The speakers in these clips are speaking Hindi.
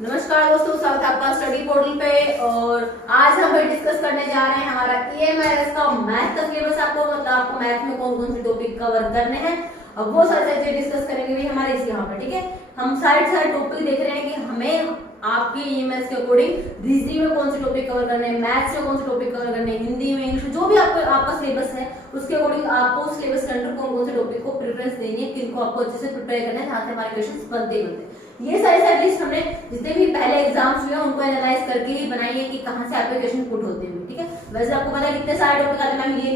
नमस्कार दोस्तों, स्वागत है आपका स्टडी पोर्टल पे। और आज हम डिस्कस करने जा रहे हैं हमारा EMIS का मैथ का सिलेबस। आपको मैथ में कौन कौन से टॉपिक कवर करने हैं और वो सारे चीजें डिस्कस करेंगे भी हमारे इस यहाँ पर। ठीक है, हम सारे टॉपिक देख रहे हैं कि हमें आपके EMIS के अकॉर्डिंग रीजनिंग में कौन से टॉपिक कवर करने हैं, मैथ्स में कौन से टॉपिक कवर करने हैं, हिंदी में, इंग्लिश में, जो भी आपका सिलेबस है उसके अकॉर्डिंग आपको उस सिलेबस के अंडर कौन कौन से टॉपिक को प्रेफरेंस देनी है, किनको आपको अच्छे से प्रिपेयर करना है, जहाँ से हमारे क्वेश्चन बनते बनते। ये सारी लिस्ट हमने जितने भी पहले एग्जाम्स हुए उनको एनालाइज करके ही बनाई है कि कहाँ से आपके क्वेश्चन पुट होते हैं। ठीक है, वैसे आपको पता है कितने सारे टॉपिक आते हैं, मैम ये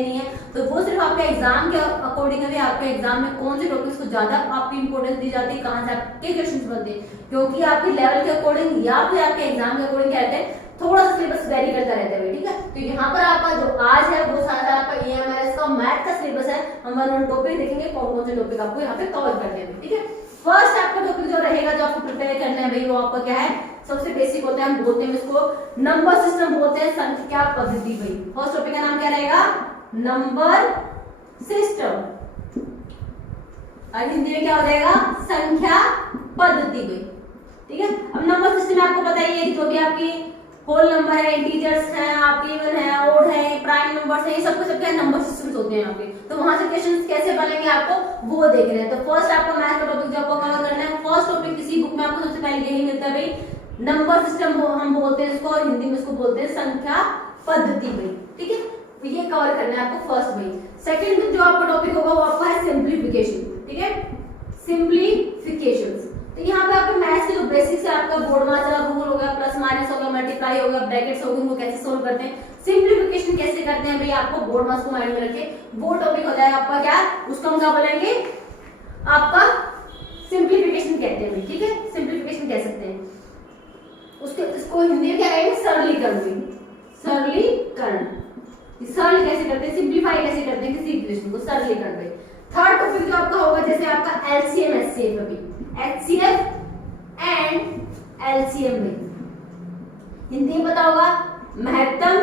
नहीं है, तो वो सिर्फ आपके एग्जाम के अकॉर्डिंग है, आपके एग्जाम में कौन से टॉपिक्स को ज्यादा आपकी इंपॉर्टेंस दी जाती है, कहाँ से आपके क्वेश्चन बनते हैं, क्योंकि आपके लेवल के अकॉर्डिंग या फिर आपके एग्जाम के अकॉर्डिंग क्या रहते हैं, थोड़ा सा सिलेबस वेरी करता रहता है। ठीक है, तो यहाँ पर आपका जो आज है वो सारा आपका EMIS का मैथ का सिलेबस है। हम वन टॉपिक देखेंगे कौन कौन से टॉपिक आपको यहाँ पे कवर करने हैं। ठीक है, फर्स्ट आपका टॉपिक जो रहेगा, जो आपको प्रिपेयर करना है भाई, वो आपका क्या है, सबसे बेसिक होता है, हम बोलते हैं इसको नंबर सिस्टम बोलते हैं, संख्या पद्धति। भाई फर्स्ट टॉपिक का नाम क्या रहेगा, नंबर सिस्टम, और हिंदी में क्या हो जाएगा, संख्या पद्धति। भाई ठीक है, अब नंबर सिस्टम में आपको पता ही है कि जो भी आपकी होल नंबर है, इंटीजर्स हैं, आपके इवन है, ओड है, प्राइम नंबर्स है, ये सबके नंबर सिस्टम्स होते हैं यहाँ पे। तो वहां से क्वेश्चंस कैसे बनेंगे आपको वो देख रहे हैं। तो फर्स्ट आपको मैथ का टॉपिक जो आपको कवर करना है, फर्स्ट टॉपिक किसी बुक में आपको सबसे पहले यही मिलता है भाई, नंबर सिस्टम हम बोलते हैं इसको, और हिंदी में इसको बोलते हैं संख्या पद्धति। भाई ठीक है, तो ये कवर करना है आपको फर्स्ट। भाई सेकंड जो आपका टॉपिक होगा वो आपका है सिंप्लीफिकेशन। ठीक है, सिंप्लीफिकेशंस। तो यहाँ पे आपके मैथ्स के जो बेसिक्स है, आपका बोर्ड मार्क रूल हो गया, प्लस माइनस हो गया, मल्टीप्लाई हो गया, ब्रैकेट्स हो गए, उनको कैसे सोल्व करते हैं, सिंप्लीफिकेशन कैसे करते हैं भाई, आपको बोर्ड मार्क्स को माइंड में रखे वो टॉपिक हो जाए आपका क्या, उसको हम क्या बोलेंगे, आपका सिंप्लीफिकेशन कहते हैं। ठीक है, सिंप्लीफिकेशन कह सकते हैं उसके, इसको हिंदी में क्या कहेंगे, सरलीकरण। सरलीकरण, सरल कैसे करते हैं, सिंप्लीफाई कैसे करते हैं किसी इक्वेशन को, सरलीकरण। थर्ड टॉपिक जो आपका होगा, जैसे आपका LCM HCF, अभी HCF एंड LCM में हिंदी में पता होगा, महत्तम,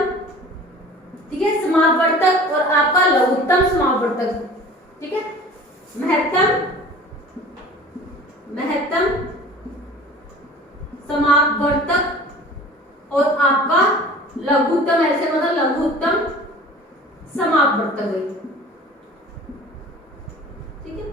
ठीक है, समापवर्तक और आपका लघुत्तम समापवर्तक। ठीक है, महत्तम समापवर्तक और आपका लघुत्तम, ऐसे मतलब लघुत्तम समापवर्तक। ठीक है,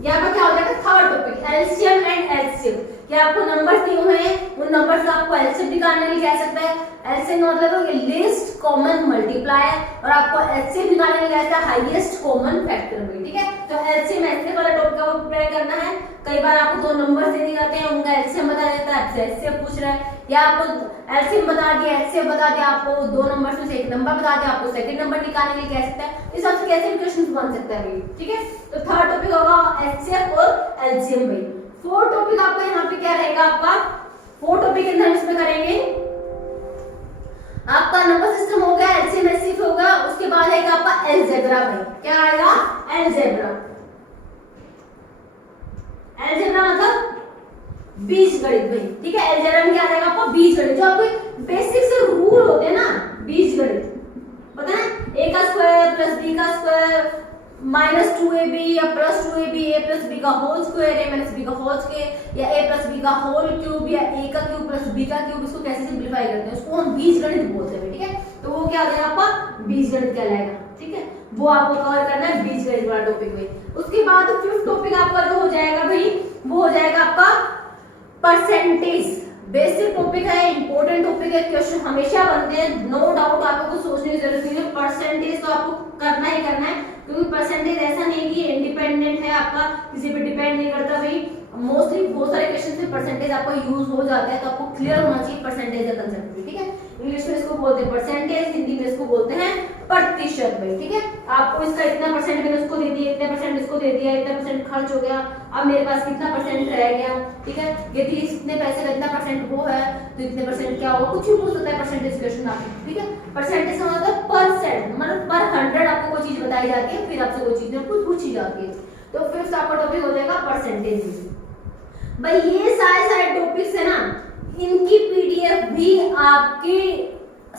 यहाँ पर क्या हो जाएगा, third topic LCM and HCF। क्या आपको नंबर्स दिए हुए हैं, उन नंबर्स का आपको LCM निकालने के लिए कह सकता है, LCM मतलब लीस्ट कॉमन मल्टीप्लायर, और आपको HCF निकालने के लिए कहता है हाईएस्ट कॉमन फैक्टर। ठीक है, तो LCM HCF वाला टॉपिक का प्रिपेयर करना है। कई बार आपको दो नंबर्स दे दिए जाते हैं, उनका LCM बता देता है, आपसे HCF पूछ रहा है, या आपको LCM बता दिया, HCF बता दिया, आपको दो नंबर्स में से एक नंबर बता दिया, आपको सेकंड नंबर निकालने के लिए कह सकता है। इस सबसे कैसे भी क्वेश्चन बन सकता है। ठीक है, तो थर्ड टॉपिक होगा HCF और LCM। भाई फोर्थ टॉपिक आपका यहाँ पे क्या रहेगा, आपका फोर्थ टॉपिक के अंदर इसमें करेंगे आपका नंबर सिस्टम हो गया, LCM HCF हो गया, उसके बाद आएगा आपका अलजेब्रा। भाई क्या आएगा, अलजेब्रा। अलजेब्रा मतलब बीजगणित। भाई ठीक है, अलजेब्रा में क्या आएगा आपका, बीजगणित, जो आपके बेसिक से रूल होते हैं ना, बीजगणित पता है, a का स्क्वायर प्लस b का स्क्वायर माइनस 2ab या plus 2ab, a plus b का whole square, a minus b का होल स्क्वायर, या a प्लस b का होल क्यूब, या a का क्यूब प्लस b का क्यूब, इसको कैसे सिंपलीफाई करते हैं, उसको हम बीजगणित बोलते हैं। ठीक है, तो वो क्या हो जाएगा आपका, बीजगणित कहलाएगा। ठीक है, वो आपको कवर करना है बीजगणित वाला टॉपिक। भाई उसके बाद फिफ्थ टॉपिक आपका जो हो जाएगा भाई, वो हो जाएगा आपका परसेंटेज। बेसिक टॉपिक है, इंपॉर्टेंट टॉपिक है, क्वेश्चन हमेशा बनते हैं, नो डाउट, आपको कुछ सोचने की जरूरत नहीं है। परसेंटेज तो आपको करना ही करना है, क्योंकि परसेंटेज ऐसा नहीं कि इंडिपेंडेंट है, आपका किसी पे डिपेंड नहीं करता। भाई मोस्टली बहुत सारे क्वेश्चन में परसेंटेज आपका यूज हो जाता है, तो आपको क्लियर होना चाहिए परसेंटेज का कंसेप्ट। ठीक है, इंग्लिश में इसको बोलते हैं परसेंटेज, हिंदी में इसको बोलते हैं प्रतिशत। भाई ठीक है, आपको इसका इतना परसेंट मैंने उसको दे दिया, इतने परसेंट इसको दे दिया, इतना परसेंट खर्च हो गया, अब मेरे पास कितना परसेंट रह गया। ठीक है, यदि इतने पैसे का इतना परसेंट वो है तो इतने परसेंट क्या होगा, कुछ भी पूछ सकता है परसेंटेज क्वेश्चन आपको। ठीक है, परसेंटेज का मतलब परसेंट, मतलब पर 100 आपको कोई चीज बताई जाती है, फिर आपसे कोई चीज कुछ पूछी जाती है। तो फिफ्थ आपका टॉपिक हो जाएगा परसेंटेज। भाई ये सारे टॉपिक्स है ना, इनकी PDF भी आपके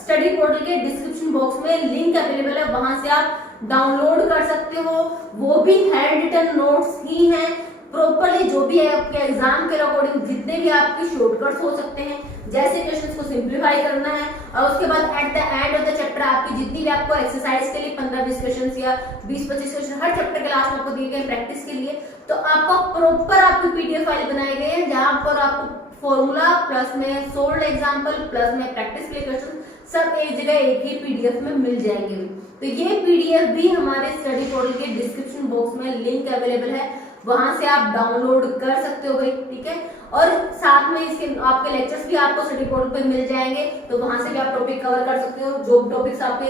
स्टडी पोर्टल के डिस्क्रिप्शन बॉक्स में लिंक अवेलेबल है, वहां से आप डाउनलोड कर सकते हो, वो भी हैंड रिटन नोट्स ही हैं प्रॉपरली, जो भी है आपके एग्जाम के अकॉर्डिंग जितने भी आपके शॉर्टकट्स हो सकते हैं, जैसे क्वेश्चंस को सिंप्लीफाई करना है, और उसके बाद at the end of the chapter आपकी जितनी भी आपको एक्सरसाइज के लिए 15-20 क्वेश्चंस या 20-25 क्वेश्चन हर चैप्टर के लास्ट में आपको दिए गए प्रैक्टिस के लिए, तो आपका प्रॉपर आपकी पीडीएफ फाइल बनाए गए हैं जहां पर आपको फॉर्मूला प्लस में सोल्ड एग्जांपल प्लस में प्रैक्टिस के लिए क्वेश्चन सब एक जगह एक ही पीडीएफ में मिल जाएंगे। तो ये पीडीएफ भी हमारे स्टडी पोर्टल के डिस्क्रिप्शन बॉक्स में लिंक अवेलेबल है, वहां से आप डाउनलोड कर सकते हो भाई, ठीक है। और साथ में इसके आपके लेक्चर्स भी आपको स्टडी पोर्टल पे मिल जाएंगे, तो वहां से भी आप टॉपिक कवर कर सकते हो। जो टॉपिक्स आपको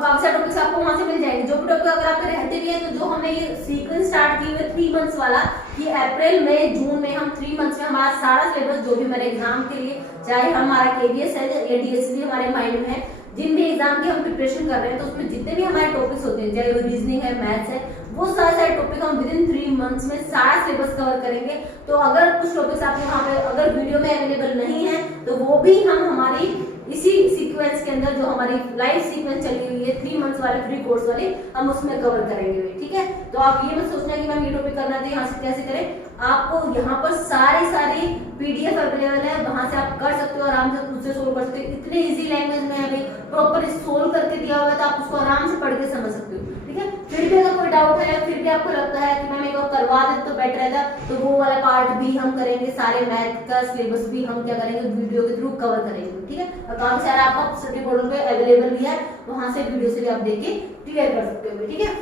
काफी सारे टॉपिक्स आपको वहां से मिल जाएंगे। जो भी टॉपिक अगर आपके रहते भी है, तो जो हमने ये सीक्वेंस स्टार्ट की हुई 3 मंथ्स वाला, कि अप्रैल मई जून में हम 3 मंथ्स में हमारा सारा सिलेबस जो भी हमारे एग्जाम के लिए, चाहे हमारा केवीएस है या डीएससी हमारे माइंड में है, जिन भी एग्जाम की हम प्रिपरेशन कर रहे हैं, तो उसमें जितने भी हमारे टॉपिक्स होते हैं, चाहे वो रीजनिंग है, मैथ्स है, वो सारे टॉपिक हम विद इन 3 मंथ्स में सारा सिलेबस कवर करेंगे। तो अगर कुछ टॉपिक्स आपके वहां पे अगर वीडियो में अवेलेबल नहीं है, तो वो भी हम हमारी इसी सीक्वेंस के अंदर, जो हमारी लाइव सीक्वेंस चली हुई है 3 मंथ्स वाले फ्री कोर्स वाली, हम उसमें कवर करेंगे, ठीक है। तो आप ये मत सोचना कि मैम ये टॉपिक करना है यहाँ से कैसे करें, आपको यहाँ पर सारी पीडीएफ अवेलेबल है, वहां से आप कर सकते हो, आराम से खुद से सोल्व कर सकते हो। इतने इजी लैंग्वेज में अभी प्रॉपर सोल्व करके दिया हुआ है, तो आप उसको आराम से पढ़ के समझ सकते हो, ठीक है। फिर भी अगर कोई डाउट है, फिर भी आपको लगता है कि मैम एक और करवा दे तो बेटर रहता, तो वो वाला पार्ट भी हम करेंगे, सारे मैथ का सिलेबस भी हम क्या करेंगे, वीडियो के थ्रू कवर करेंगे, ठीक है। और काफी सारा आपका स्टडी पोर्टल पे अवेलेबल भी है, वहां से वीडियो से भी आप देख के क्लियर कर सकते हो, ठीक है।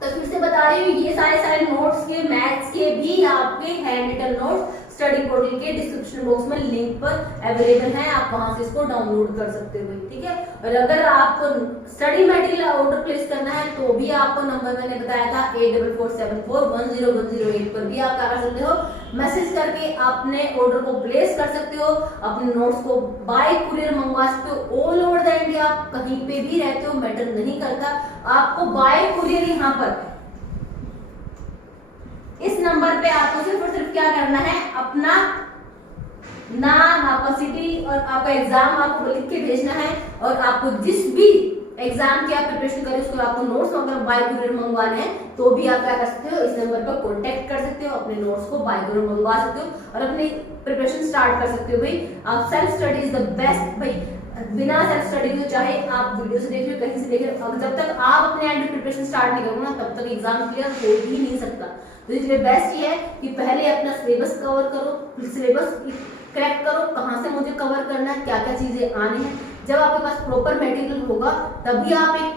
तो फिर से बता रही हूँ, ये सारे नोट्स के, मैथ्स के भी आपके hand written notes study portal के डिस्क्रिप्शन बॉक्स में लिंक पर अवेलेबल है, आप वहां से इसको डाउनलोड कर सकते हो, ठीक है। और अगर आपको स्टडी मटेरियल ऑर्डर प्लेस करना है, तो भी आपको नंबर मैंने बताया था 8447410108 पर भी आप क्या कर सकते हो, मैसेज करके अपने ऑर्डर को प्लेस कर सकते हो, अपने नोट्स को बाय कुरियर मंगवा सकते हो। ऑल ओवर द इंडिया आप कहीं पे भी रहते हो, मैटर नहीं करता, आपको बाय कुरियर यहाँ पर इस नंबर पे आपको सिर्फ और सिर्फ क्या करना है, अपना नाम, आपका सिटी और आपका एग्जाम आपको लिख के भेजना है, और आपको जिस भी एग्जाम की आप प्रिपरेशन करें उसको आपको नोट्स अगर बाय कुरियर मंगवाने हैं, तो भी आप क्या कर सकते हो, इस नंबर पर कांटेक्ट कर सकते हो, अपने नोट्स को बाय कुरियर मंगवा सकते हो और अपनी प्रिपरेशन स्टार्ट कर सकते हो। भाई आप self study is the best, भाई बिना सेल्फ स्टडी के चाहे आप वीडियो से देख रहे हो, कहीं से देख रहे हो, जब तक आप अपने एंड में प्रिपरेशन स्टार्ट नहीं करोगे ना, तब तक एग्जाम क्लियर हो ही नहीं सकता। तो इसलिए बेस्ट ये है कि पहले अपना सिलेबस कवर करो, सिलेबस क्रैक करो, कहाँ से मुझे कवर करना है, क्या क्या चीजें आनी है। जब आपके पास प्रॉपर मटेरियल होगा, तभी आप एक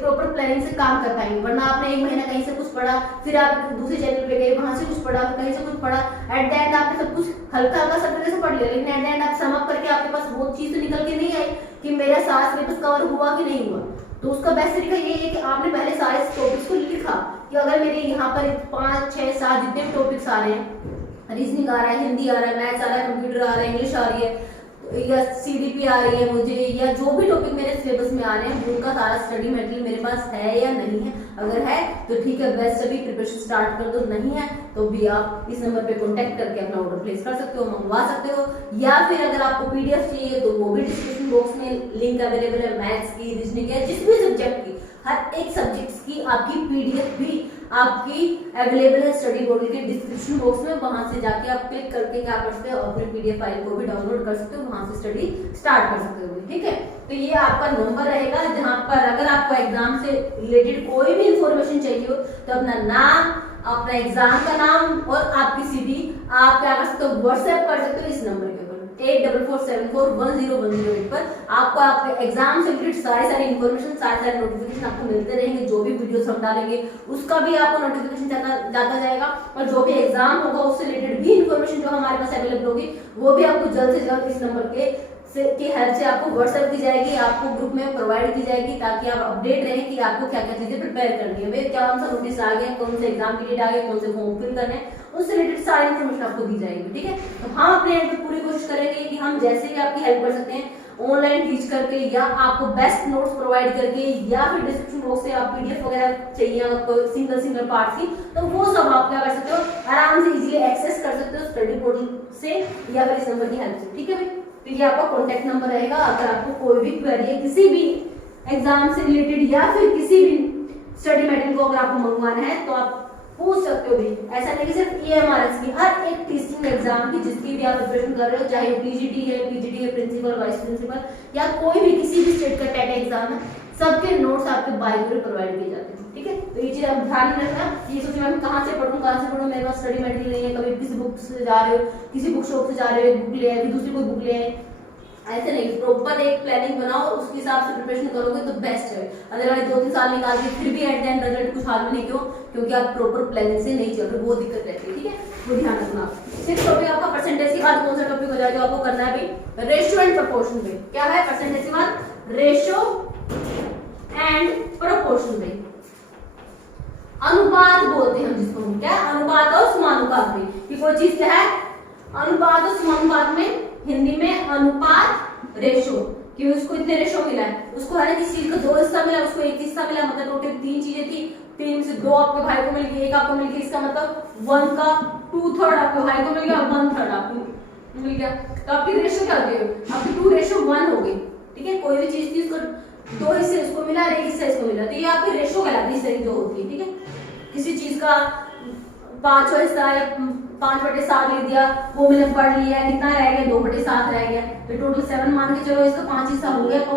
प्रॉपर प्लानिंग से काम कर पाएंगे। वरना आपने 1 महीना कहीं से कुछ पढ़ा, फिर आप दूसरे चैनल पे गए, वहां से कुछ पढ़ा, कहीं से कुछ पढ़ा, एट द एंड आपने सब कुछ हल्का सब तरह से पढ़ लिया, लेकिन एट द एंड आप सम अप करके आपके पास वो चीज तो निकल के नहीं आई कि मेरा सारा सिलेबस कवर हुआ कि नहीं हुआ। तो उसका बेस्ट तरीका ये है कि आपने पहले सारे टॉपिक्स को लिखा कि अगर मेरे यहाँ पर 5, 6, 7 जितने भी टॉपिक्स आ रहे हैं, रीजनिंग आ रहा है, हिंदी आ रहा है, मैथ्स आ रहा है, कंप्यूटर आ रहा है, इंग्लिश आ रही है, या सीडीपी आ रही है मुझे, या जो भी टॉपिक मेरे सिलेबस में आ रहे हैं, उनका सारा स्टडी मटेरियल मेरे पास है या नहीं है। अगर है तो ठीक है, बेस्ट अभी प्रिपरेशन स्टार्ट कर दो, नहीं है तो भी आप इस नंबर पे कांटेक्ट करके अपना ऑर्डर प्लेस कर सकते हो, मंगवा सकते हो। या फिर अगर आपको पीडीएफ चाहिए तो वो भी डिस्क्रिप्शन बॉक्स में लिंक अवेलेबल है, मैथ्स की, रीजनिंग है, जिस भी सब्जेक्ट की, हर एक सब्जेक्ट की आपकी पीडीएफ भी आपकी अवेलेबल है स्टडी पोर्टल के डिस्क्रिप्शन बॉक्स में। वहां से जाके आप क्लिक करके क्या कर सकते हो, अपने पीडीएफ फाइल को भी डाउनलोड कर सकते हो, वहां से स्टडी स्टार्ट कर सकते हो, ठीक है। तो ये आपका नंबर रहेगा, जहां पर अगर आपको एग्जाम से रिलेटेड कोई भी इंफॉर्मेशन चाहिए हो, तो अपना नाम, अपना एग्जाम का नाम और आपकी सिटी आप क्या कर सकते हो, व्हाट्सएप कर सकते हो इस नंबर के ऊपर 8447410108 पर। आपको आपके एग्जाम से रिलेटेड सारी इन्फॉर्मेशन, सारे नोटिफिकेशन आपको मिलते रहेंगे। जो भी वीडियोस हम डालेंगे उसका भी आपको नोटिफिकेशन जाता जाएगा, और जो भी एग्जाम होगा उससे रिलेटेड भी इन्फॉर्मेशन जो हमारे पास अवेलेबल होगी, वो भी आपको जल्द से जल्द इस नंबर की हेल्प से आपको व्हाट्सएप दी जाएगी, आपको ग्रुप में प्रोवाइड की जाएगी, ताकि आप अपडेट रहें कि आपको क्या क्या चीजें प्रिपेयर करनी है। कौन सा नोटिस आ गया, कौन से एग्जाम के डेट आ गए, कौन से फॉर्म फिल करने हैं, उससे रिलेटेड सारी इन्फॉर्मेशन आपको दी जाएगी, ठीक है। तो हम अपने एंड पे पूरी कोशिश करेंगे कि हम जैसे भी आपकी हेल्प कर सकते हैं, ऑनलाइन टीच करके या आपको बेस्ट नोट्स प्रोवाइड करके, या फिर डिस्क्रिप्शन बॉक्स से आप पीडीएफ वगैरह चाहिए आपको सिंगल पार्ट की, तो वो सब आप क्या कर सकते हो, आराम से इजीली एक्सेस कर सकते हो स्टडी पोर्टल से या फिर इस नंबर की हेल्प से, ठीक है भाई। तो ये आपका कॉन्टेक्ट नंबर रहेगा। अगर आपको कोई भी क्वेरी है किसी भी एग्जाम से रिलेटेड या फिर किसी भी स्टडी मटेरियल को अगर आपको मंगवाना है तो आप पूछ सकते हो भी। ऐसा नहीं कि सिर्फ EMRS की, हर एक टीचिंग एग्जाम की जिसकी भी आप प्रिपरेशन कर रहे हो, चाहे PGT है प्रिंसिपल वाइस प्रिंसिपल या कोई भी किसी भी स्टेट का टेट एग्जाम है, सबके नोट्स आपके बाय कोरियर प्रोवाइड किए जाते हैं। ठीक है, तो ये चीज आप ध्यान में रखना। ये सोचिए मैं कहाँ से पढ़ूं, मेरे पास स्टडी मटेरियल नहीं है, कभी किसी बुक से जा रहे हो, किसी बुक शॉप से जा रहे हो, एक बुक ले आए, दूसरी कोई बुक ले आए, ऐसे नहीं। प्रॉपर एक प्लानिंग बनाओ, उसके हिसाब से प्रिपरेशन करोगे तो बेस्ट है। अदरवाइज 2-3 साल निकाल के फिर भी एट द एंड रिजल्ट कुछ हाल में नहीं, क्योंकि आप प्रॉपर प्लानिंग से नहीं चल रहे, वो दिक्कत रहती है। ठीक है, वो ध्यान रखना। सिक्स टॉपिक आपका परसेंटेज के बाद कौन सा टॉपिक हो जाए जो आपको करना है भाई, रेशियो एंड प्रोपोर्शन पे। क्या है परसेंटेज के बाद, रेशियो एंड प्रोपोर्शन पे। अनुपात बोलते हैं हम जिसको, क्या अनुपात और समानुपात में, कि कोई चीज क्या है अनुपात और समानुपात में, हिंदी में अनुपात रेशो, कि उसको इतने रेशो मिला है, उसको है ना किसी चीज का 2 हिस्सा मिला, उसको 1 हिस्सा मिला, मतलब टोटल 3 चीजें थी, 3 में से 2 आपके भाई को मिल गई, 1 आपको मिल गई, इसका मतलब 1 का 2/3 आपके भाई को मिल गया, 1/3 आपको मिल गया। तो आपकी रेशो क्या होती है, आपकी 2:1 हो गई। ठीक है, कोई भी चीज थी उसको 2 हिस्से उसको मिला, 1 हिस्सा इसको मिला, तो ये आपकी रेशो कहलाती है, इस तरह जो होती है। ठीक है, किसी चीज का 5वां हिस्सा है, 5/7 ले दिया, वो मैंने पढ़ लिया, कितना रह गया 2/7 रह गया, तो टोटल 7 मान के चलो, इसका 5 हिस्सा हो गया, तो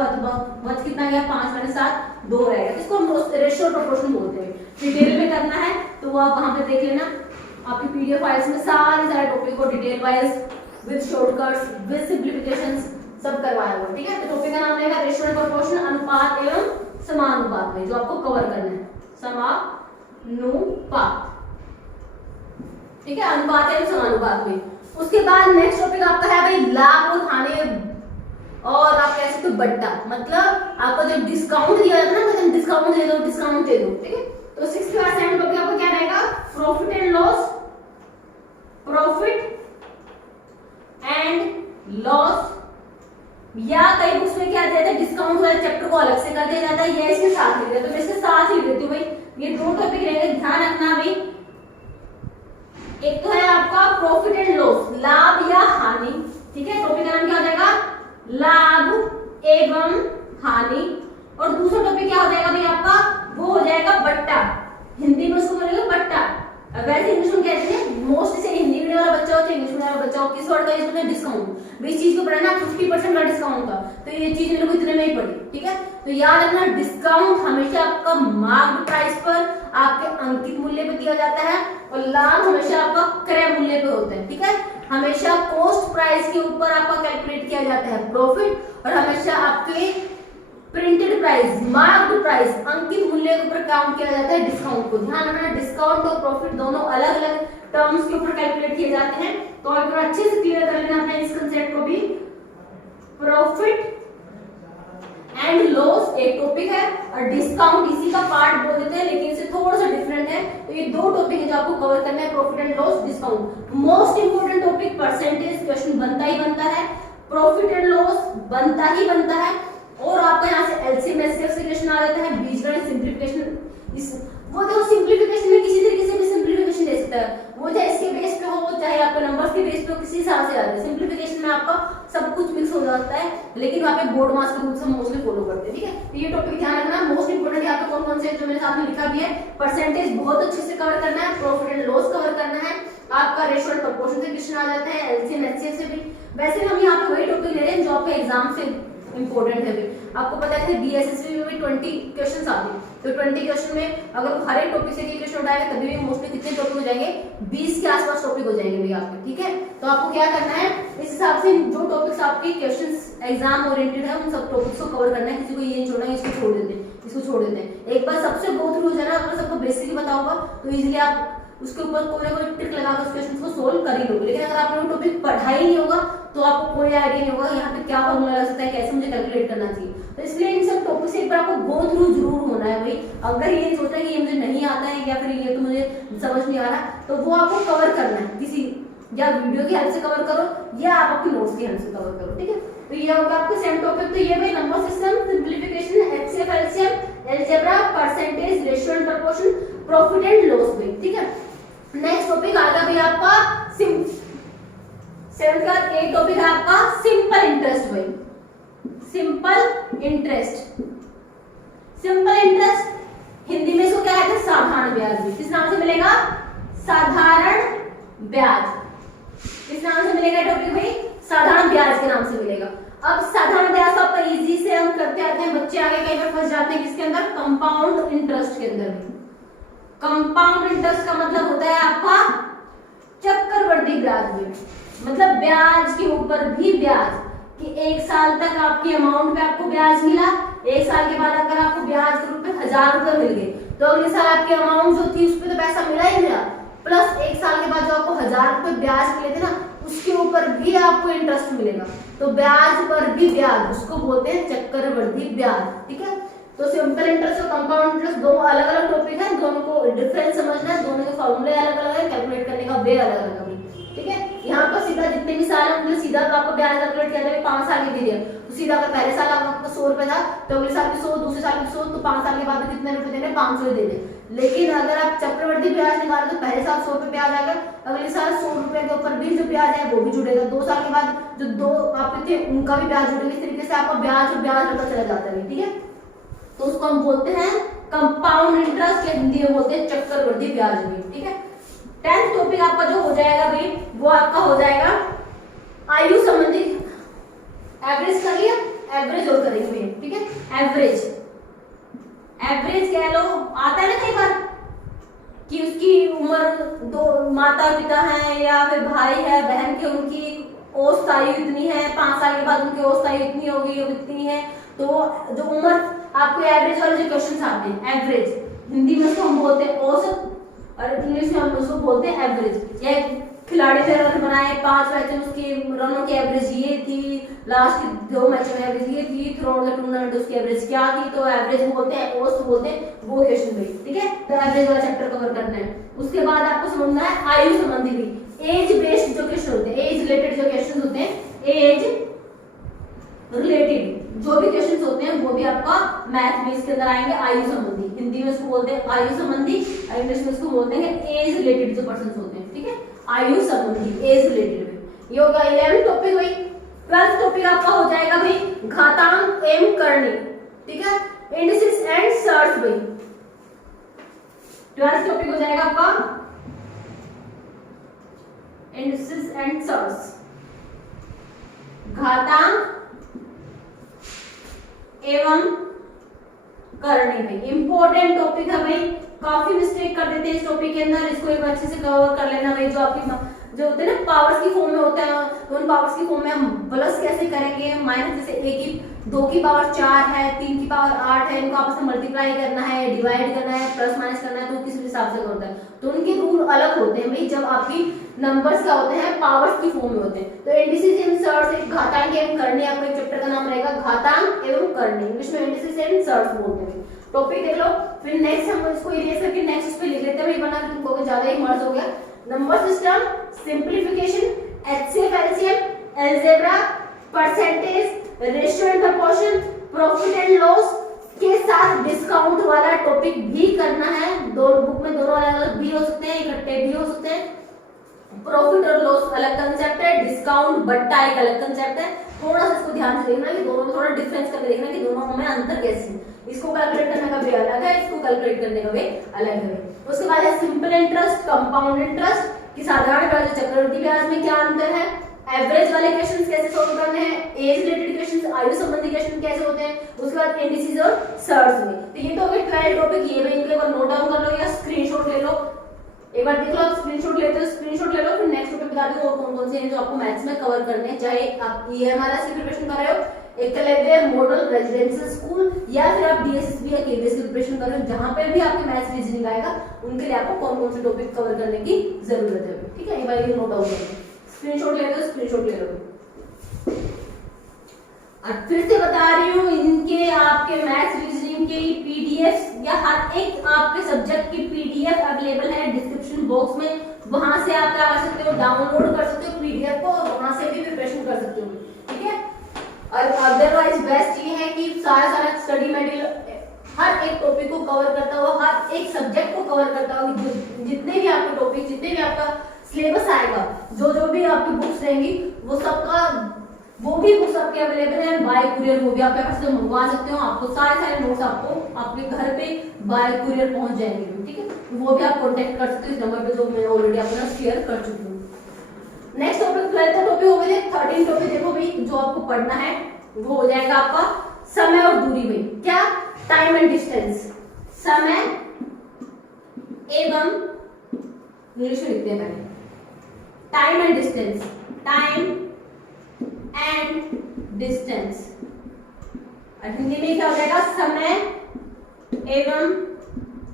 बच कितना गया 5/7, 2 रह गया। इसको हम रेशियो प्रोपोर्शन बोलते हैं। डिटेल में करना है तो वो आप वहां पे देख लेना, आपकी PDF फाइल्स में सारे टॉपिक को detail wise with shortcuts with simplifications सब करवाया हुआ। ठीक है, तो टॉपिक का नाम रहेगा रेशियो एंड प्रोपोर्शन, अनुपात एवं समानुपात में, जो आपको कवर करना है समानुपात। ठीक है, अनुपात एवं समानुपात में। उसके बाद नेक्स्ट टॉपिक आपका है भाई लाभ और हानि, और आप कह सकते हो बट्टा, मतलब आपका जो डिस्काउंट दिया जाता है ना, मतलब डिस्काउंट दे दो, डिस्काउंट दे दो। ठीक है, तो 6th क्लास 7 टॉपिक आपका क्या रहेगा, profit and loss, profit and loss, या कई बुक्स में क्या दिया जाता है डिस्काउंट वाले चैप्टर को अलग से कर दिया जाता है, या इसके साथ लिख देते, तो मैं इसके साथ ही लिख देती हूँ भाई। ये 2 टॉपिक रहेंगे, ध्यान रखना भाई। एक तो है आपका प्रॉफिट एंड लॉस, लाभ या हानि। ठीक है, टॉपिक का नाम क्या हो जाएगा, लाभ एवं हानि। और दूसरा टॉपिक क्या हो जाएगा भाई आपका, वो हो जाएगा बट्टा, हिंदी में उसको बोलेंगे बट्टा। वैसे इंग्लिश में कहते हैं, मोस्ट से हिंदी मीडियम वाला बच्चा हो चाहे इंग्लिश मीडियम वाला बच्चा हो, किस वर्ड का यूज करते हैं, डिस्काउंट। इस चीज को पढ़ना 50% का डिस्काउंट था, तो ये चीज मेरे को इतने में ही पड़ी। ठीक है, तो याद रखना डिस्काउंट हमेशा आपका मार्क्ड प्राइस पर, आपके अंकित मूल्य पे दिया जाता है, और लाभ हमेशा आपका क्रय मूल्य पे होता है। ठीक है, हमेशा कॉस्ट प्राइस के ऊपर आपका कैलकुलेट किया जाता है प्रॉफिट, और हमेशा आपके प्रिंटेड प्राइस, मार्क्ड प्राइस, अंकित मूल्य के ऊपर काउंट किया जाता है डिस्काउंट को। ध्यान रखना डिस्काउंट और प्रॉफिट दोनों अलग अलग टर्म्स के ऊपर कैलकुलेट किए जाते हैं, तो आप अच्छे से क्लियर कर लेना अपने इस कांसेप्ट को भी। प्रॉफिट एंड लॉस एक टॉपिक है, और डिस्काउंट इसी का पार्ट बोल देते हैं, लेकिन इससे थोड़ा सा डिफरेंट है। तो ये 2 टॉपिक है जो आपको कवर करना है, profit and loss, discount. Most important topic, percentage question बनता ही बनता है, प्रॉफिट एंड लॉस बनता ही बनता है, और आपका यहाँ से एलसीएम एचसीएफ से क्वेश्चन आ जाता है, बीजगणित सिंप्लीफिकेशन। इस वो देखो सिंप्लीफिकेशन में किसी तरीके से भी सिंप्लीफिकेशन दे सकता है, वो चाहे इसके बेस पे हो चाहे आपके नंबर्स के बेस पे हो, किसी हिसाब से आ जाए। सिंप्लीफिकेशन में आपका सब कुछ मिक्स हो जाता है, लेकिन वहाँ पे बोर्ड मार्क्स के रूल से मोस्टली फॉलो करते हैं। ठीक है, तो ये टॉपिक ध्यान रखना। मोस्ट इंपोर्टेंट यहाँ पे कौन कौन से जो मैंने साथ में लिखा भी है, परसेंटेज बहुत अच्छे से कवर करना है, प्रॉफिट एंड लॉस कवर करना है, आपका रेशियो एंड प्रोपोर्शन से क्वेश्चन आ जाता है, एलसीएम एचसीएफ से भी। वैसे हम यहाँ पे वही टॉपिक ले रहे हैं जो आपके एग्जाम से इंपॉर्टेंट है। आपको पता है कि बीएसएससी में भी 20 क्वेश्चंस आते हैं, तो 20 क्वेश्चन में अगर हर एक टॉपिक से एक क्वेश्चन उठाएंगे तभी भी मोस्टली कितने टॉपिक हो जाएंगे, 20 के आसपास टॉपिक हो जाएंगे भैया आपके। ठीक है, तो आपको क्या करना है, इस हिसाब से जो टॉपिक्स आपके क्वेश्चंस एग्जाम ओरिएंटेड है उन सब टॉपिक्स को कवर करना है, किसी को ये नहीं छोड़ना है इसको छोड़ देते हैं, इसको छोड़ देते हैं। एक बार सबसे गो थ्रू हो जाना, अगर सबको बेसिक पता होगा तो इजीली आप उसके ऊपर कोई ना कोई ट्रिक लगाकर उस क्वेश्चन को सोल्व कर ही लोगे। लेकिन अगर आपने वो टॉपिक पढ़ा ही नहीं होगा तो आपको कोई आइडिया नहीं होगा यहाँ पे क्या फॉर्मूला लग सकता है, कैसे मुझे कैलकुलेट करना चाहिए। तो इसलिए इन सब टॉपिक से एक बार आपको गो थ्रू जरूर होना है भाई। अगर ये सोचना है कि ये मुझे नहीं आता है या फिर ये तो मुझे समझ नहीं आ रहा, तो वो आपको कवर करना है, किसी या वीडियो की हेल्प से कवर करो या आप अपनी नोट्स की हेल्प से कवर करो। ठीक है, तो ये होगा आपका सेम टॉपिक। तो ये भाई number system, simplification, HCF LCM, algebra, percentage, ratio and proportion, profit and loss भाई। ठीक है, नेक्स्ट टॉपिक आ गया भाई आपका सेवंथ का एक टॉपिक है आपका सिंपल इंटरेस्ट भाई, simple interest. Simple interest Hindi में इसको क्या कहते हैं, साधारण ब्याज भी। किस नाम से मिलेगा, साधारण ब्याज। किस नाम से मिलेगा टॉपिक भाई, साधारण ब्याज के नाम से मिलेगा। अब साधारण ब्याज आपका इजी से हम करते आते हैं, बच्चे आगे कई बार फंस जाते हैं किसके अंदर, कंपाउंड इंटरेस्ट के अंदर। कंपाउंड इंटरेस्ट का मतलब होता है आपका चक्रवृद्धि ब्याज में, मतलब ब्याज के ऊपर भी ब्याज, कि एक साल तक आपकी अमाउंट पे आपको ब्याज मिला, एक साल के बाद अगर आपको ब्याज के रूप में 1000 रुपए मिल गए तो अगले साल आपकी अमाउंट जो थी उस पर तो पैसा मिला ही मिला, प्लस एक साल के बाद जो आपको 1000 रुपए ब्याज मिले थे ना उसके ऊपर भी आपको इंटरेस्ट मिलेगा। तो ब्याज पर भी ब्याज, उसको बोलते हैं चक्रवृद्धि ब्याज। ठीक है, तो सिंपल इंटरेस्ट और कंपाउंड इंटरेस्ट दो अलग अलग टॉपिक है, दोनों को डिफरेंस समझना है, दोनों के फॉर्मूले अलग अलग है, कैलकुलेट करने का वे अलग अलग है। ठीक है, यहाँ पर सीधा जितने भी साल है उनमें सीधा तो आपको ब्याज कैलकुलेट किया जाएगा, 5 साल के दे दिया तो सीधा अगर पहले साल आपका 100 रुपए था तो अगले साल भी 100, दूसरे साल भी 100, तो 5 साल के बाद कितने रुपए देने, 500 ही देने। लेकिन अगर आप चक्रवृद्धि ब्याज निकाले तो पहले साल 100 रुपए ब्याज आएगा, अगले साल 100 रुपए के ऊपर भी जो ब्याज है वो भी जुड़ेगा, 2 साल के बाद जो 2 आपके थे उनका भी ब्याज जुड़ेगा। इस तरीके से आपका ब्याज और ब्याज बढ़ता चला जाता है। ठीक है, तो उसको हम बोलते हैं कंपाउंड इंटरेस्ट, या हिंदी में बोलते हैं चक्रवृद्धि ब्याज भी। ठीक है, 10th टॉपिक आपका जो हो जाएगा भाई वो आपका हो जाएगा आयु संबंधी। एवरेज कर लिया, एवरेज और करेंगे। ठीक है, एवरेज, एवरेज कह लो, आता है ना कई बार कि उसकी उम्र, दो माता पिता हैं या फिर भाई है बहन के, उनकी औसत आयु इतनी है, 5 साल के बाद उनकी औसत आयु इतनी होगी, इतनी है, तो जो उम्र आपको एवरेज वाले जो क्वेश्चन आते हैं, एवरेज हिंदी में उसको हम बोलते हैं औसत और इंग्लिश में हम उसको बोलते हैं एवरेज। या खिलाड़ी ने रन बनाए 5 मैच में, उसकी रनों की एवरेज ये थी, लास्ट 2 मैच में एवरेज ये थी, थ्रू आउट द टूर्नामेंट उसकी एवरेज क्या थी, तो एवरेज बोलते हैं, औसत बोलते हैं वो क्वेश्चन में। ठीक है, तो एवरेज वाला चैप्टर कवर करना है। उसके बाद आपको समझना है आयु संबंधी भी, एज बेस्ड जो क्वेश्चन होते हैं, एज रिलेटेड जो क्वेश्चन होते हैं, एज रिलेटेड जो भी क्वेश्चंस होते हैं वो भी आपका मैथ में इसके अंदर आएंगे। आयु संबंधी हिंदी में इसको बोलते हैं आयु संबंधी, इंग्लिश में इसको बोलते हैं एज रिलेटेड जो पर्संस होते हैं। ठीक है, आयु संबंधी, एज रिलेटेड में। ये होगा 11th टॉपिक भाई। 12th टॉपिक आपका हो जाएगा भाई घातांक एवं करनी। ठीक है, इंडिसेस एंड सर्च भाई 12th टॉपिक हो जाएगा आपका इंडिसेस एंड सर्च, घातांक एवं करनी में। इंपॉर्टेंट टॉपिक है भाई, काफी मिस्टेक कर देते हैं इस टॉपिक के अंदर, इसको एक अच्छे से कवर कर लेना भाई। जो आपकी जो होते हैं ना पावर्स की फॉर्म में होता है, तो उन पावर्स की फॉर्म में हम प्लस कैसे करेंगे, माइनस, जैसे 1 की 2 की पावर 4 है, 3 की पावर 8 है, इनको आपस में मल्टीप्लाई करना है, डिवाइड करना है, प्लस माइनस करना है, तो किस हिसाब से होता है, तो उनके रूल अलग होते हैं भाई। जब आपकी नंबर्स क्या होते हैं, पावर्स की फॉर्म में होते हैं। तो इंडिसेस एंड सर्च, एक घातांक एवं करनी, आपका एक चैप्टर का नाम रहेगा घातांक एवं करनी, इंग्लिश में इंडिसेस एंड सर्च बोलते हैं। टॉपिक देख लो, फिर नेक्स्ट हम इसको इरेज करके नेक्स्ट उस पे लिख लेते हैं, वरना तुमको ज्यादा ही मर्ज हो गया। Number system, simplification, HCF LCM, algebra, percentage, ratio and proportion, profit and loss के साथ डिस्काउंट वाला टॉपिक भी करना है। दोनों बुक में दोनों अलग अलग भी हो सकते हैं, इकट्ठे भी हो सकते हैं। प्रॉफिट और लॉस अलग कंसेप्ट है, डिस्काउंट बट्टा एक अलग कंसेप्ट है। थोड़ा सा इसको ध्यान से देखना कि दोनों में थोड़ा डिफरेंस करके देखना कि दोनों में अंतर कैसे है। इसको कैलकुलेट करने का वे अलग है, इसको कैलकुलेट करने का वे अलग है। उसके बाद है सिंपल इंटरेस्ट, कंपाउंड इंटरेस्ट, कि साधारण ब्याज और चक्रवृद्धि ब्याज में क्या अंतर है, एवरेज वाले क्वेश्चंस कैसे सॉल्व करने हैं, एज रिलेटेड क्वेश्चंस, आयु संबंधी क्वेश्चन कैसे होते हैं, उसके बाद इंडिसेस और सर्च में। तो ये तो हो गए 12 टॉपिक, ये भी इनके ऊपर नोट डाउन कर लो या स्क्रीनशॉट ले लो, एक बार देख लो, आप स्क्रीनशॉट लेते हो स्क्रीनशॉट ले लो, फिर नेक्स्ट टॉपिक बता दूं और कौन-कौन से हैं जो आपको मैथ्स में कवर करने हैं। चाहे आप ईएमआरएस की प्रिपरेशन कर रहे हो, एकलव्य मॉडल रेजिडेंशियल स्कूल, या फिर आप डीएसएसबी या केवीएस की प्रिपरेशन कर रहे हो, जहां पे भी आपके मैथ्स रीजनिंग आएगा उनके लिए आपको कौन-कौन से टॉपिक कवर करने की जरूरत है। ठीक है, एक बार ये नोट डाउन कर लो, स्क्रीनशॉट ले लो, स्क्रीनशॉट ले लो। और फिर से बता रही हूँ, इनके आपके मैथ्स रीजनिंग के पीडीएफ या हर एक आपके सब्जेक्ट की पीडीएफ अवेलेबल है डिस्क्रिप्शन बॉक्स में, वहां से आप क्या कर सकते हो, डाउनलोड कर सकते हो पीडीएफ को और वहां से भी प्रिपरेशन कर सकते हो। ठीक है, और अदरवाइज बेस्ट ये है कि सारा स्टडी मटेरियल हर एक टॉपिक को कवर करता हुआ, हर एक सब्जेक्ट को कवर करता हुआ, जितने भी आपके टॉपिक, जितने भी आपका सिलेबस आएगा, जो भी आपकी बुक्स रहेंगी, वो सबका वो भी बुक्स आपके अवेलेबल है बाय कुरियर, वो भी आप यहाँ से मंगवा सकते हो। आपको सारे नोट्स आपको आपके घर पे बाय कुरियर पहुंच जाएंगे, ठीक है। वो भी आप कांटेक्ट कर सकते हो इस नंबर पे जो मैं ऑलरेडी अपना शेयर कर चुकी हूँ। नेक्स्ट टॉपिक 12th टॉपिक हो गए। 13 टॉपिक देखो भाई जो आपको पढ़ना है वो हो जाएगा आपका समय और दूरी भाई। क्या? टाइम एंड डिस्टेंस, समय एवं, इंग्लिश में लिखते हैं पहले, time and distance, time and distance. Hindi में क्या हो जाएगा? समय एवं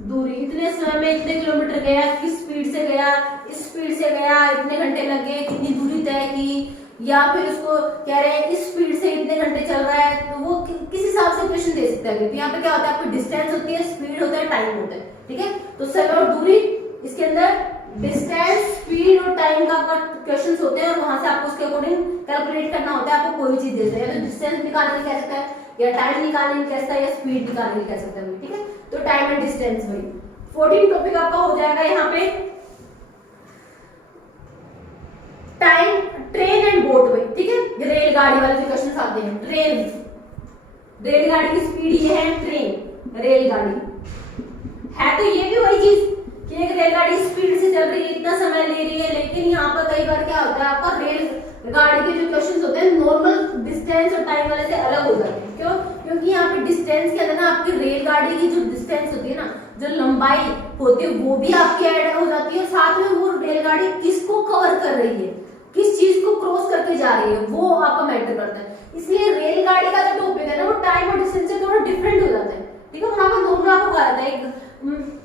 दूरी। इतने समय में इतने किलोमीटर गया, किस स्पीड से गया, इस स्पीड से गया, इतने घंटे लगे, कितनी दूरी तय की, या फिर उसको कह रहे हैं इस स्पीड से इतने घंटे चल रहा है, तो वो किस हिसाब से क्वेश्चन दे सकता है। यहाँ पे क्या होता है? आपको डिस्टेंस होती है, स्पीड होता है, टाइम होता है, ठीक है। तो समय और दूरी, इसके अंदर डिस्टेंस, स्पीड और टाइम का क्वेश्चंस होते हैं और वहां से आपको उसके अकॉर्डिंग कैलकुलेट करना होता है। आपको कोई भी चीज दे सकता है, तो डिस्टेंस निकालने कह सकता है, या टाइम निकालने कह सकता है, या स्पीड निकालने कह सकता है, ठीक है। तो टाइम एंड डिस्टेंस भाई 14 टॉपिक आपका हो जाएगा यहाँ पे। टाइम, ट्रेन एंड बोट भाई, ठीक है। रेलगाड़ी वाले जो क्वेश्चंस आते हैं, ट्रेन, रेलगाड़ी की स्पीड ये है, ट्रेन, रेलगाड़ी है, तो ये भी वही चीज कि एक रेलगाड़ी स्पीड से चल रही है, इतना समय ले रही है, लेकिन यहाँ पर कई बार क्या होता है आपका रेलगाड़ी के जो क्वेश्चंस होते हैं नॉर्मल डिस्टेंस और टाइम वाले से अलग हो जाते हैं। क्यों? क्योंकि यहाँ पे डिस्टेंस के अंदर ना आपकी रेलगाड़ी की जो डिस्टेंस होती है ना, जो लंबाई होती है वो भी आपकी ऐड हो जाती है, साथ में वो रेलगाड़ी किसको कवर कर रही है, किस चीज को क्रॉस करके जा रही है, वो आपका मैटर करता है। इसलिए रेलगाड़ी का जो टॉपिक है ना वो टाइम और डिस्टेंस से थोड़ा डिफरेंट हो जाता है, ठीक है। वहां पर दोनों आपको कहा जाता है, एक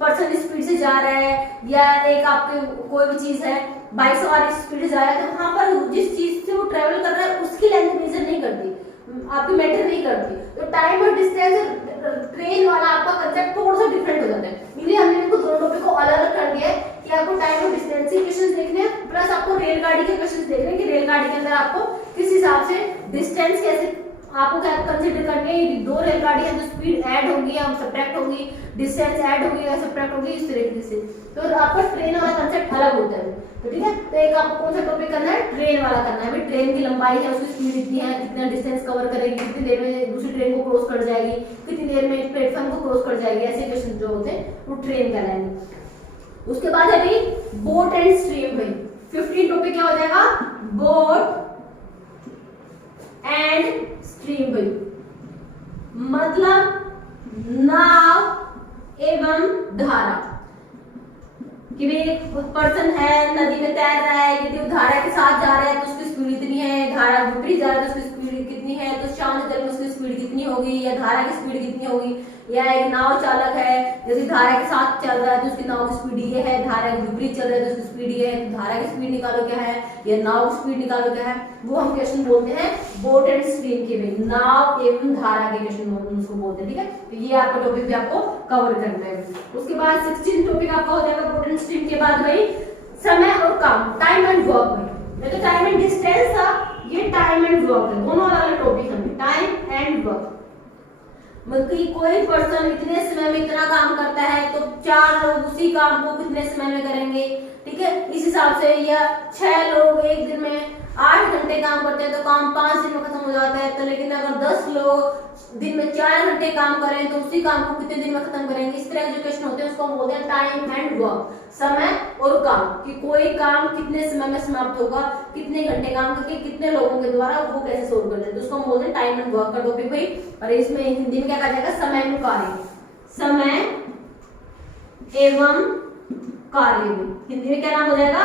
पर्सन स्पीड से जा रहा है या एक आपके कोई भी चीज है बाइक सवार स्पीड से जा रहा है, तो वहां पर जिस चीज से वो ट्रेवल कर रहा है उसकी लेंथ मेजर नहीं करती, आपकी मैटर नहीं करती। तो टाइम और डिस्टेंस ट्रेन वाला आपका कंसेप्ट थोड़ा सा डिफरेंट हो जाता है, इसलिए हमने इनको दोनों टॉपिक को अलग अलग कर दिया है कि आपको टाइम और डिस्टेंस के क्वेश्चंस देखने हैं, प्लस आपको रेलगाड़ी के क्वेश्चंस देखने हैं कि रेलगाड़ी के अंदर आपको किस हिसाब से डिस्टेंस कैसे आपको क्या कंसीडर करनी है। दो रेलगाड़ी है तो स्पीड ऐड होगी या सब्ट्रैक्ट होगी, डिस्टेंस ऐड होगी या सब्ट्रैक्ट होगी, इस तरीके से। तो आपका ट्रेन वाला कंसेप्ट अलग होता है, तो ठीक है। तो एक आपको कौन सा टॉपिक करना है? ट्रेन वाला करना है भाई। ट्रेन की लंबाई है, उसकी स्पीड इतनी है, कितना डिस्टेंस कवर करेगी, कितनी देर में दूसरी ट्रेन को क्रॉस कर जाएगी, कितनी देर में प्लेटफॉर्म को क्रॉस कर जाएगी, ऐसे क्वेश्चन जो होते हैं वो ट्रेन कहलाएंगे। उसके बाद है भाई बोट एंड स्ट्रीम भाई। 15 टॉपिक क्या हो जाएगा? बोट एंड स्ट्रीम भाई, मतलब नाव एवं धारा। कि भाई एक पर्सन है नदी में तैर रहा है, यदि वो धारा के साथ जा रहा है तो उसकी स्पीड इतनी है, धारा विपरीत जा रहा है तो उसकी स्पीड कितनी है, तो शांत जल में उसकी स्पीड कितनी होगी, या धारा की स्पीड कितनी होगी। या एक नाव चालक है, यदि धारा के साथ चल रहा है तो उसकी नाव की स्पीड ये है, धारा के विपरीत चल रहा है तो उसकी स्पीड ये है, तो धारा की स्पीड निकालो क्या है, या नाव की स्पीड निकालो क्या है, वो हम क्वेश्चन बोलते हैं बोट एंड स्ट्रीम के भाई, नाव एवं धारा के क्वेश्चन उसको बोलते हैं, ठीक है। तो ये आपका टॉपिक भी आपको कवर करना है। उसके बाद 16 टॉपिक आपका हो जाएगा बोट एंड स्ट्रीम के बाद भाई समय और काम, टाइम एंड वर्क भाई। तो टाइम एंड डिस्टेंस था, ये टाइम एंड वर्क है, दोनों अलग अलग टॉपिक हैं, टाइम एंड वर्क। मतलब कोई पर्सन इतने समय में इतना काम करता है तो 4 लोग उसी काम को कितने समय में करेंगे, ठीक है, इस हिसाब से। या 6 लोग एक दिन में 8 घंटे काम करते हैं तो काम 5 दिन में खत्म हो जाता है। तो लेकिन अगर 10 लोग दिन में 4 घंटे काम करें तो उसी काम को कितने दिन में खत्म करेंगे। इस तरह के जो क्वेश्चन होते हैं उसको हम बोलते हैं टाइम एंड वर्क, समय और काम, कि कोई काम कितने समय में समाप्त होगा, कितने घंटे काम करके कितने लोगों के द्वारा वो कैसे सोल्व करना है, तो उसको हम बोलते हैं टाइम एंड वर्क का टॉपिक भाई। और इसमें हिंदी में क्या कहा जाएगा? समय एवं कार्य, समय एवं कार्य में हिंदी में क्या नाम हो जाएगा?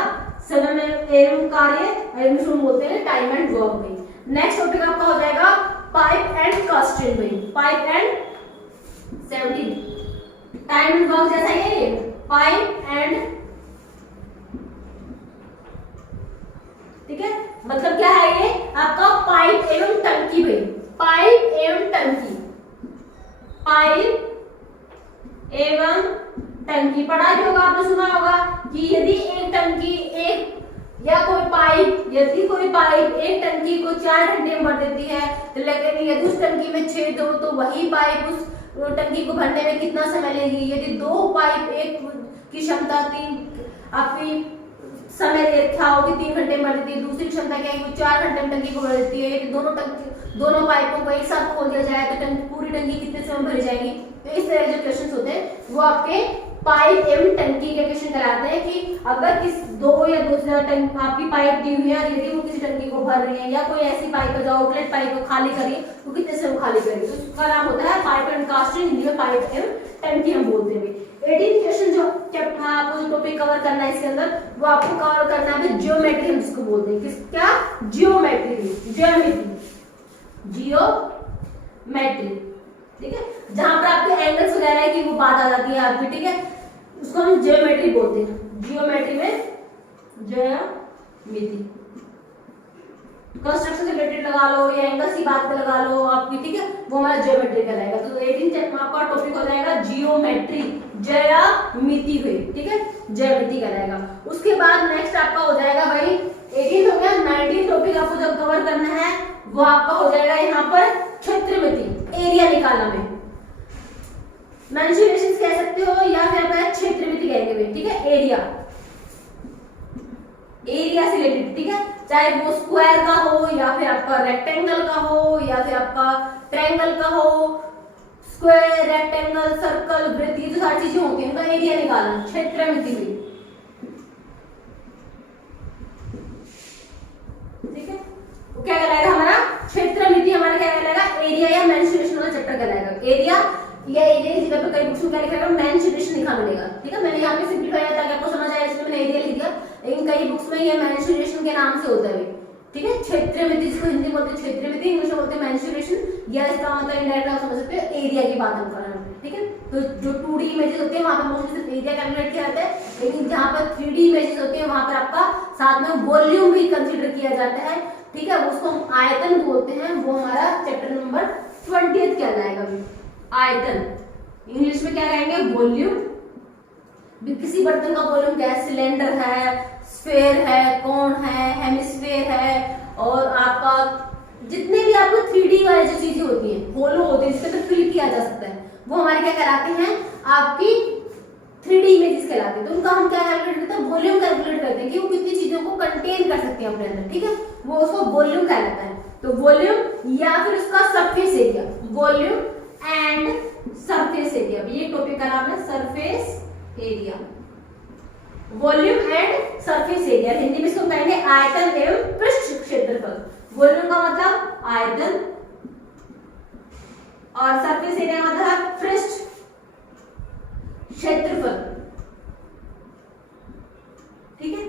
समय में एवं कार्य, एवं इसको बोलते हैं टाइम एंड वर्क भाई। नेक्स्ट टॉपिक आपका हो जाएगा पाइप एंड कास्टिंग भाई, pipe and 17 time and work जैसा ये पाइप एंड, ठीक है, मतलब क्या है ये आपका पाइप एवं टंकी भाई, पाइप एवं टंकी, पाइप एवं टंकी। पढ़ा भी होगा, आपने सुना होगा कि यदि एक टंकी एक या कोई पाइप, यदि कोई पाइप एक टंकी को 4 घंटे में भर देती है, तो लेकिन यदि उस टंकी में छेद हो तो वही पाइप उस टंकी को भरने में कितना समय लेगी। यदि 2 पाइप एक की क्षमता 3 आपकी समय रखा हो कि 3 घंटे में भर देती है, दूसरी क्षमता क्या है वो 4 घंटे में टंकी को भर देती है, दोनों पाइपों को एक साथ खोल दिया जाए तो पूरी टंकी कितने समय में भरी जाएगी। तो इस तरह के जो क्वेश्चन होते हैं वो आपके पाइप एवं टंकी के क्वेश्चन कहलाते हैं कि अगर किस दो या दो से ज्यादा आपकी पाइप दी हुई है और यदि वो किसी टंकी को भर रही है या कोई ऐसी पाइप है जो आउटलेट पाइप को खाली कर रही है वो कितने समय खाली करेगी, तो उसका नाम होता है पाइप एंड कास्टिंग, हिंदी में पाइप एवं टंकी हम बोलते हैं। 18 क्वेश्चन जो आपको जो टॉपिक कवर करना है इसके अंदर वो आपको कवर करना है ज्योमेट्री, हम जिसको बोलते हैं किस क्या ज्योमेट्री, जियोमेट्री, ठीक है, जहां पर आपके एंगल्स वगैरह की वो बात आ जाती है आपकी, ठीक है, उसको हम ज्योमेट्री बोलते हैं। जियोमेट्री में ज्यामिति कंस्ट्रक्शन से रिलेटेड लगा लो या एंगल्स की बात पे लगा लो आपकी, ठीक है, वो हमारा ज्योमेट्री कहलाएगा। तो 18 चैप्टर में आपका टॉपिक हो जाएगा जियोमेट्री, ज्यामिति हुई, ठीक है, ज्यामिति कहलाएगा। उसके बाद नेक्स्ट आपका हो जाएगा भाई 18 हो गया, 19 टॉपिक आपको जब कवर करना है वो आपका हो जाएगा यहाँ पर क्षेत्रमिति, एरिया निकालना में मेंसुरेशंस कह सकते हो या फिर आपका क्षेत्रमिति कहेंगे, ठीक है, एरिया से रिलेटेड, ठीक है, चाहे वो स्क्वायर का हो या फिर आपका रेक्टेंगल का हो या फिर आपका ट्रायंगल का हो, स्क्वायर, रेक्टेंगल, सर्कल, वृत्त, ये जो सारी चीजें होती हैं उनका एरिया निकालना क्षेत्रमिति में, ठीक है, वो क्या कहलाएगा हमारा क्षेत्रमिति, हमारा क्या कहलाएगा एरिया या मेंसुरेशन वाला चैप्टर कहलाएगा। एरिया या एरिया की जगह पे कई बुक्स में क्या लिखा है मेंसुरेशन लिखा मिलेगा, ठीक है, मैंने यहाँ पे सिंपलीफाई किया ताकि आपको समझ आए, इसलिए मैंने एरिया लिख दिया, लेकिन कई बुक्स में ये मेंसुरेशन के नाम से होता है, ठीक है, क्षेत्रमिति जिसको हिंदी में बोलते हैं क्षेत्रमिति, इंग्लिश में बोलते हैं मेंसुरेशन, या इसका मतलब इनडायरेक्ट आप समझ सकते हो एरिया की बात हम कर रहे हैं, ठीक है। तो जो 2D इमेजेस होते हैं वहां पर मोस्टली सिर्फ एरिया कैलकुलेट किया जाता है, लेकिन जहां पर 3D इमेजेस होते हैं वहां पर आपका साथ में वॉल्यूम भी कंसीडर किया जाता है, ठीक है, उसको हम आयतन बोलते हैं, वो हमारा चैप्टर नंबर 20 कहलाएगा। आयतन इंग्लिश में क्या कहेंगे वॉल्यूम, किसी बर्तन का वॉल्यूम क्या है, सिलेंडर है, स्फेयर है, कोन है, हेमिस्फेयर है, और आपका जितने भी आपको 3D वाली जो चीजें होती हैं, होलो होते हैं जिसके अंदर फिल किया जा सकता है, वो हमारे क्या कहलाते हैं आपकी 3D इमेजेस कहलाते हैं। तो उनका हम क्या कैलकुलेट करते हैं वॉल्यूम कैलकुलेट करते हैं कि वो कितनी चीजों को कंटेन कर सकते हैं अपने अंदर, ठीक है, वो उसको वॉल्यूम कहलाता है। तो वॉल्यूम या फिर उसका surface area, volume and surface area, ये टॉपिक का नाम है surface area, volume and surface area, Hindi में इसको कहेंगे आयतन एवं पृष्ठ क्षेत्रफल। वॉल्यूम का मतलब आयतन और सरफेस एरिया का मतलब पृष्ठ क्षेत्रफल, ठीक है,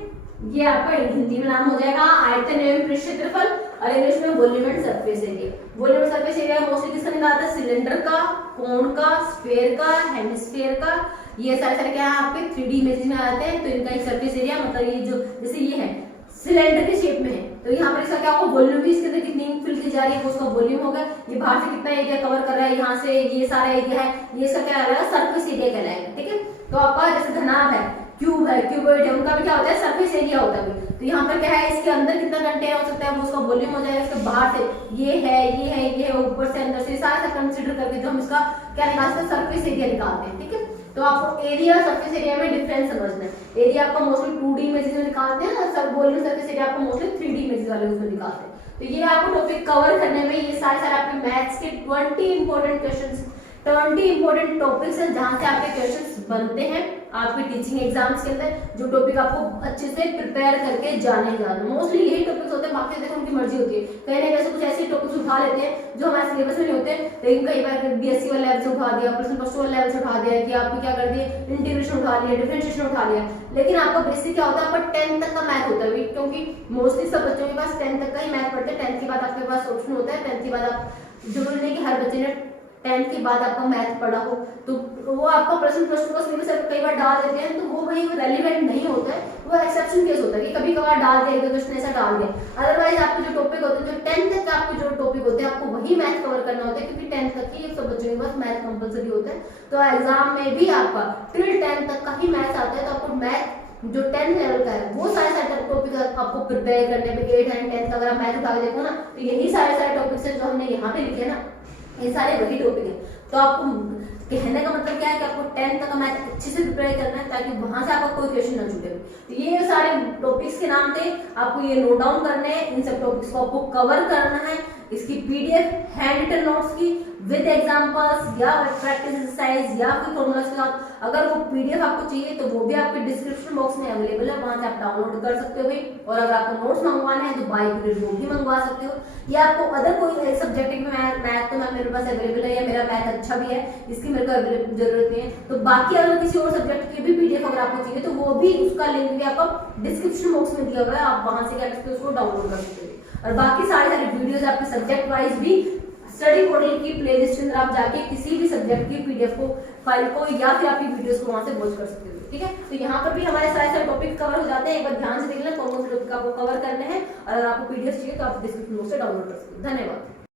ये आपका हिंदी में नाम हो जाएगा आयतन एवं पृष्ठ क्षेत्रफल, और इंग्लिश में volume and surface area. Volume and surface area mostly किसका निकालता है, सिलेंडर का, कोन का, स्फीयर का, हेमिस्फीयर का, ये सारे क्या है आपके 3D इमेजेस में आते हैं। तो इनका एक सरफेस एरिया मतलब ये जो जैसे ये है सिलेंडर के शेप में है, तो यहाँ पर इसका क्या होगा वॉल्यूम भी, इसके अंदर कितनी फिल की जा रही है वो उसका वॉल्यूम होगा। ये बाहर से कितना एरिया कवर कर रहा है, यहाँ से ये सारा एरिया है, ये इसका क्या कहलाएगा सरफेस एरिया कहलाएगा, ठीक है। तो आपका जैसे घनाभ है, क्यूब है, क्यूबॉइड है, उनका भी क्या होता है सरफेस एरिया होता है। तो यहाँ पर क्या है इसके अंदर कितना कंटेन हो सकता है वो उसका वॉल्यूम हो जाएगा। इसके बाहर से ये है, ये है, ये है, ऊपर से अंदर से सारा कंसीडर करके जो हम इसका क्या निकालते हैं सरफेस एरिया निकालते हैं, ठीक है। तो आपको एरिया और सरफेस एरिया में डिफरेंस समझना है। एरिया आपका मोस्टली 2D इमेजेस में निकालते हैं और सब वॉल्यूम सरफेस एरिया आपको मोस्टली 3D इमेजेस वाले उसमें निकालते हैं। तो ये आपको टॉपिक कवर करने में ये सारे आपके मैथ्स के 20 इंपॉर्टेंट क्वेश्चंस, 20 इंपॉर्टेंट टॉपिक्स हैं जहां से आपके क्वेश्चंस बनते हैं आपके टीचिंग एग्जाम्स के अंदर, जो टॉपिक आपको अच्छे से प्रिपेयर करके जाने जाना। मोस्टली यही टॉपिक्स होते हैं, बाकी देखो उनकी मर्जी होती है, कहीं ना कैसे कुछ ऐसे टॉपिक्स उठा लेते हैं जो हमारे सिलेबस में नहीं होते, लेकिन कई बार बीएससी वाले लेवल से उठा दिया, प्लस 2 लेवल से उठा दिया कि आपको क्या कर दिए इंटीग्रेशन उठा लिया, डिफरेंशिएशन उठा लिया। लेकिन आपका बेसिक क्या होता है आपका 10th तक का मैथ होता है, क्योंकि मोस्टली सब बच्चों के पास 10th तक का ही मैथ पढ़ते हैं। 10th के बाद आपके पास ऑप्शन होता है, 10th के बाद आप जरूरी नहीं कि हर बच्चे ने 10th के बाद आपका मैथ पढ़ा हो, तो वो आपका प्रश्न प्लस 2 का सिलेबस कई बार डाल देते हैं, तो वो भाई रेलिवेंट नहीं होता है, वो एक्सेप्शन केस होता है कि कभी कभार डाल दिया क्वेश्चन ऐसा डाल दिया। अदरवाइज आपके जो टॉपिक होते हैं, जो 10th तक आपके जो टॉपिक होते हैं, आपको वही मैथ कवर करना होता है, क्योंकि 10th तक ही सब बच्चों के पास मैथ कंपलसरी होता है। तो एग्जाम में भी आपका टिल 10th तक का ही मैथ आता है, तो आपको मैथ जो 10th लेवल का है वो सारे टॉपिक आपको प्रिपेयर करने में 8 एंड 10th अगर आप मैथ उठा के देखो ना, तो यही सारे टॉपिक्स हैं जो हमने यहाँ पे लिखे ना, ये सारे वही टॉपिक है। तो आपको कहने का मतलब क्या है कि आपको 10th तक का मैथ अच्छे से प्रिपेयर करना है ताकि वहां से आपका कोई क्वेश्चन ना छूटे। तो ये सारे टॉपिक्स के नाम थे, आपको ये नोट डाउन करने हैं, इन सब टॉपिक्स को आपको कवर करना है। इसकी पीडीएफ हैंड रिटन नोट्स की विद एग्जांपल्स या प्रैक्टिस एक्सरसाइज या फिर फॉर्मूलाज के साथ, अगर वो पीडीएफ आपको चाहिए तो वो भी आपके डिस्क्रिप्शन बॉक्स में अवेलेबल है, वहां से आप डाउनलोड कर सकते हो भाई। और अगर आपको नोट्स मंगवाने हैं तो बाय पीडीएफ वो भी मंगवा सकते हो, या आपको अदर कोई सब्जेक्ट में मैथ तो मेरे पास अवेलेबल है, या मेरा मैथ अच्छा भी है इसकी मेरे को जरूरत नहीं है, तो बाकी अगर किसी और सब्जेक्ट की भी पीडीएफ अगर आपको चाहिए तो वो भी, उसका लिंक भी आपको डिस्क्रिप्शन बॉक्स में दिया हुआ है, आप वहां से क्या करते हो उसको डाउनलोड कर सकते हो। और बाकी सारी वीडियोस आपके सब्जेक्ट वाइज भी स्टडी पोर्टल की प्लेलिस्ट के अंदर आप जाके किसी भी सब्जेक्ट की पीडीएफ को, फाइल को, या फिर आपकी वीडियोस को वहां से वॉच कर सकते हो। ठीक है, तो यहाँ पर भी हमारे सारे टॉपिक कवर हो जाते हैं, एक बार ध्यान से देख लें कौन कौन से टॉपिक आपको कवर करने हैं, और अगर आपको पीडीएफ चाहिए तो आप डिस्क्रिप्शन बॉक्स से डाउनलोड कर सकते हो। धन्यवाद।